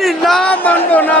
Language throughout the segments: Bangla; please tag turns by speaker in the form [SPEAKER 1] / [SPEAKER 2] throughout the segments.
[SPEAKER 1] ইসলামী না মানব না।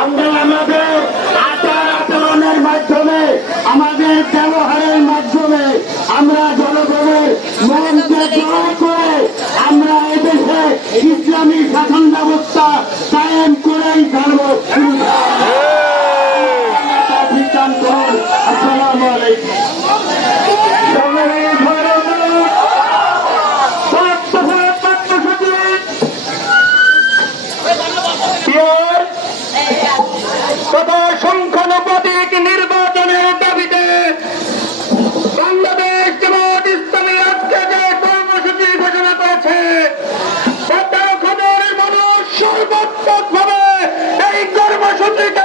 [SPEAKER 1] আমরা আমাদের আচার আচরণের মাধ্যমে, আমাদের ব্যবহারের মাধ্যমে আমরা জনগণের মনকে জয় করে আমরা এদেশে ইসলামী শাসন ব্যবস্থা কায়েম করেই ছাড়ব তথা সংখ্যানুপাতিক নির্বাচনের দাবিতে বাংলাদেশ জামাত কর্মসূচি ঘোষণা করেছে পদ্মা সর্বাত্মক ভাবে এই কর্মসূচিকে